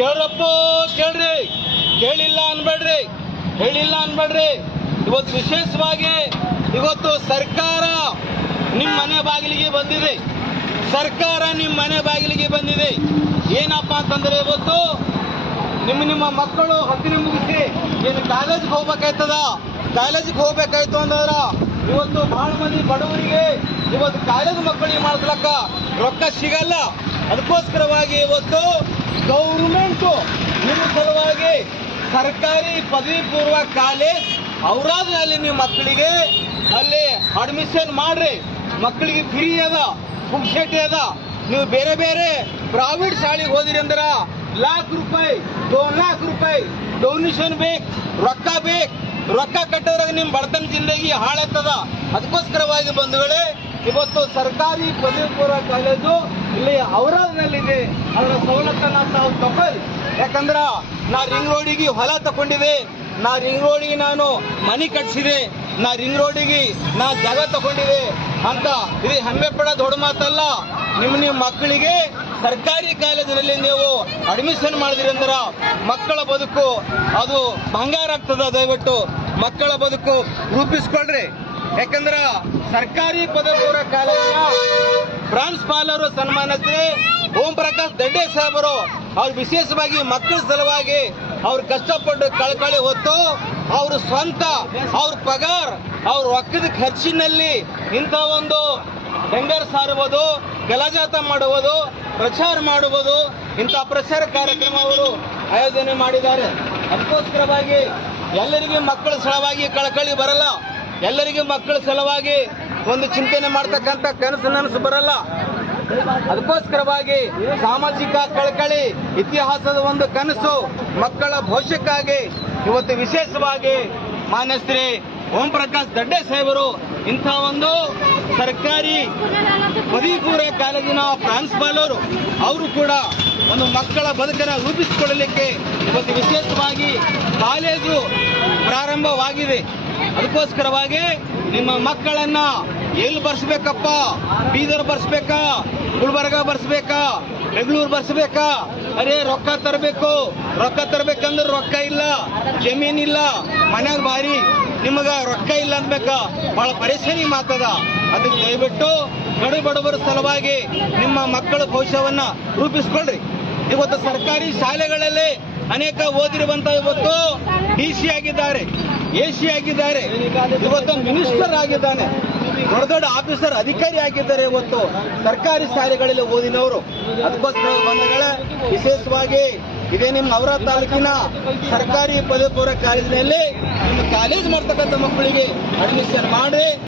ಕೇಳ್ರಪ್ಪ ಕೇಳ್ರಿ, ಕೇಳಿಲ್ಲ ಅನ್ಬೇಡ್ರಿ, ಹೇಳಿಲ್ಲ ಅನ್ಬೇಡ್ರಿ. ಇವತ್ತು ವಿಶೇಷವಾಗಿ ಇವತ್ತು ಸರ್ಕಾರ ನಿಮ್ಮ ಮನೆ ಬಾಗಿಲಿಗೆ ಬಂದಿದೆ. ಸರ್ಕಾರ ನಿಮ್ಮ ಮನೆ ಬಾಗಿಲಿಗೆ ಬಂದಿದೆ. ಏನಪ್ಪಾ ಅಂತಂದ್ರೆ ಇವತ್ತು ನಿಮ್ಮ ಮಕ್ಕಳು 10ನೇ ಮುಗಿಸಿ ಏನು ಕಾಲೇಜಿಗೆ ಹೋಗ್ಬೇಕಾಯ್ತದ. ಕಾಲೇಜಿಗೆ ಹೋಗ್ಬೇಕಾಯ್ತು ಅಂದ್ರ ಇವತ್ತು ಬಹಳ ಮಂದಿ ಬಡವರಿಗೆ ಇವತ್ತು ಕಾಲೇಜ್ ಮಕ್ಕಳಿಗೆ ಮಾಡ್ಸ್ಲಕ್ಕ ರೊಕ್ಕ ಸಿಗಲ್ಲ. ಅದಕ್ಕೋಸ್ಕರವಾಗಿ ಇವತ್ತು ಗೌರ್ಮೆಂಟು ನಿಮ್ಮ ಸಲುವಾಗಿ ಸರ್ಕಾರಿ ಪದವಿ ಪೂರ್ವ ಕಾಲೇಜ್ ಔರಾದ್ನಲ್ಲಿ ನಿಮ್ಮ ಮಕ್ಕಳಿಗೆ ಅಲ್ಲಿ ಅಡ್ಮಿಷನ್ ಮಾಡ್ರಿ. ಮಕ್ಕಳಿಗೆ ಫ್ರೀ ಅದ, ಪುಕ್ಸೆಟ್ ಅದ. ನೀವು ಬೇರೆ ಬೇರೆ ಪ್ರೈವೇಟ್ ಶಾಲೆಗೆ ಹೋದಿರಿ ಅಂದ್ರ ₹1,00,000 ₹2,00,000 ಡೊನೇಷನ್ ಬೇಕು, ರೊಕ್ಕ ಬೇಕು. ರೊಕ್ಕ ಕಟ್ಟೋದ್ರಾಗ ನಿಮ್ಮ ಬಡತನ ಜಿಲ್ಲೆಗೆ ಹಾಳಾಗ್ತದ. ಅದಕ್ಕೋಸ್ಕರವಾಗಿ ಬಂಧುಗಳೇ, ಇವತ್ತು ಸರ್ಕಾರಿ ಪದವಿ ಪೂರ್ವ ಕಾಲೇಜು ಇಲ್ಲಿ ಔರಾದ್ನಲ್ಲಿದೆ. ಅದರ ಸವಲತ್ತನ್ನ ತಾವು ತಗೊಳ್ಳಿ. ಯಾಕಂದ್ರ ನಾ ರಿಂಗ್ ರೋಡಿಗೆ ಹೊಲ ತಗೊಂಡಿದೆ, ನಾ ರಿಂಗ್ ರೋಡಿಗೆ ನಾನು ಮನೆ ಕಟ್ಸಿದೆ, ನಾ ರಿಂಗ್ ರೋಡಿಗೆ ನಾ ಜಾಗ ತಗೊಂಡಿದೆ ಅಂತ ಇದು ಹೆಮ್ಮೆ ಪಡೋ ದೊಡ್ಡ ಮಾತಲ್ಲ. ನಿಮ್ಮ ಮಕ್ಕಳಿಗೆ ಸರ್ಕಾರಿ ಕಾಲೇಜಿನಲ್ಲಿ ನೀವು ಅಡ್ಮಿಷನ್ ಮಾಡಿದ್ರಿ ಅಂದ್ರ ಮಕ್ಕಳ ಬದುಕು ಅದು ಬಂಗಾರ ಆಗ್ತದ. ದಯವಿಟ್ಟು ಮಕ್ಕಳ ಬದುಕು ರೂಪಿಸ್ಕೊಳ್ರಿ. ಯಾಕಂದ್ರ ಸರ್ಕಾರಿ ಪದವಿ ಪೂರ್ವ ಕಾಲೇಜಿನ ಪ್ರಾಂಶುಪಾಲರು ಸನ್ಮಾನಕ್ಕೆ ಓಂ ಪ್ರಕಾಶ್ ದಡ್ಡೆ ಸಾಹೇಬರು ಅವ್ರು ವಿಶೇಷವಾಗಿ ಮಕ್ಕಳ ಸಲುವಾಗಿ ಅವ್ರು ಕಷ್ಟಪಟ್ಟು ಕಳಕಳಿ ಹೊತ್ತು ಅವ್ರ ಸ್ವಂತ ಅವ್ರ ಪಗಾರ ಅವ್ರ ರೊಕ್ಕದ ಖರ್ಚಿನಲ್ಲಿ ಇಂಥ ಒಂದು ಡಂಗರ್ ಸಾರುವುದು, ಗಲಾಜಾತ ಮಾಡುವುದು, ಪ್ರಚಾರ ಮಾಡುವುದು, ಇಂಥ ಪ್ರಚಾರ ಕಾರ್ಯಕ್ರಮ ಅವರು ಆಯೋಜನೆ ಮಾಡಿದ್ದಾರೆ. ಅದಕ್ಕೋಸ್ಕರವಾಗಿ ಎಲ್ಲರಿಗೆ ಮಕ್ಕಳ ಸಲುವಾಗಿ ಕಳಕಳಿ ಬರಲ್ಲ. ಎಲ್ಲರಿಗೆ ಮಕ್ಕಳ ಸಲುವಾಗಿ ಒಂದು ಚಿಂತನೆ ಮಾಡ್ತಕ್ಕಂಥ ಕನಸು ಬರಲ್ಲ. ಅದಕ್ಕೋಸ್ಕರವಾಗಿ ಸಾಮಾಜಿಕ ಕಳಕಳಿ, ಇತಿಹಾಸದ ಒಂದು ಕನಸು, ಮಕ್ಕಳ ಭವಿಷ್ಯಕ್ಕಾಗಿ ಇವತ್ತು ವಿಶೇಷವಾಗಿ ಮಾನ್ಯ ಶ್ರೀ ಓಂ ಪ್ರಕಾಶ್ ದಡ್ಡೆ ಸಾಹೇಬರು ಇಂಥ ಒಂದು ಸರ್ಕಾರಿ ಪದವಿ ಪೂರ್ವ ಕಾಲೇಜಿನ ಪ್ರಾಂಶುಪಾಲರು ಅವರು ಕೂಡ ಒಂದು ಮಕ್ಕಳ ಬದುಕನ್ನು ರೂಪಿಸಿಕೊಳ್ಳಲಿಕ್ಕೆ ಇವತ್ತು ವಿಶೇಷವಾಗಿ ಕಾಲೇಜು ಪ್ರಾರಂಭವಾಗಿದೆ. ಅದಕ್ಕೋಸ್ಕರವಾಗಿ ನಿಮ್ಮ ಮಕ್ಕಳನ್ನ ಎಲ್ಲಿ ಬರ್ಸ್ಬೇಕಪ್ಪ? ಬೀದರ್ ಬರ್ಸ್ಬೇಕಾ, ಗುಲ್ಬರ್ಗ ಬರ್ಸ್ಬೇಕಾ, ಬೆಂಗಳೂರು ಬರ್ಸ್ಬೇಕಾ? ಅರೇ ರೊಕ್ಕ ತರಬೇಕಂದ್ರೆ ರೊಕ್ಕ ಇಲ್ಲ, ಜಮೀನಿಲ್ಲ, ಮನ್ಯಾಗ ಭಾರಿ ನಿಮಗ ರೊಕ್ಕ ಇಲ್ಲ ಅನ್ಬೇಕಾ? ಬಹಳ ಪರೇಶಾನಿ ಮಾತದ. ಅದಕ್ಕೆ ದಯವಿಟ್ಟು ಬಡವರ ಸಲುವಾಗಿ ನಿಮ್ಮ ಮಕ್ಕಳ ಭವಿಷ್ಯವನ್ನ ರೂಪಿಸ್ಕೊಳ್ರಿ. ಇವತ್ತು ಸರ್ಕಾರಿ ಶಾಲೆಗಳಲ್ಲಿ ಅನೇಕ ಓದಿರುವಂತ ಇವತ್ತು DC ಆಗಿದ್ದಾರೆ, AC ಆಗಿದ್ದಾರೆ, ಇವತ್ತು ಮಿನಿಸ್ಟರ್ ಆಗಿದ್ದಾನೆ, ದೊಡ್ಡ ಆಫೀಸರ್ ಅಧಿಕಾರಿ ಆಗಿದ್ದಾರೆ ಇವತ್ತು ಸರ್ಕಾರಿ ಶಾಲೆಗಳಲ್ಲಿ ಓದಿನವರು. ಅದಕ್ಕೋಸ್ಕರ ಬಂಧುಗಳೇ, ವಿಶೇಷವಾಗಿ ಇದೇ ನಿಮ್ಮ ಔರಾದ್ ತಾಲೂಕಿನ ಸರ್ಕಾರಿ ಪದವಿ ಪೂರ್ವ ಕಾಲೇಜಿನಲ್ಲಿ ನಿಮ್ಮ ಕಾಲೇಜ್ ಮಾಡ್ತಕ್ಕಂಥ ಮಕ್ಕಳಿಗೆ ಅಡ್ಮಿಷನ್ ಮಾಡಿ.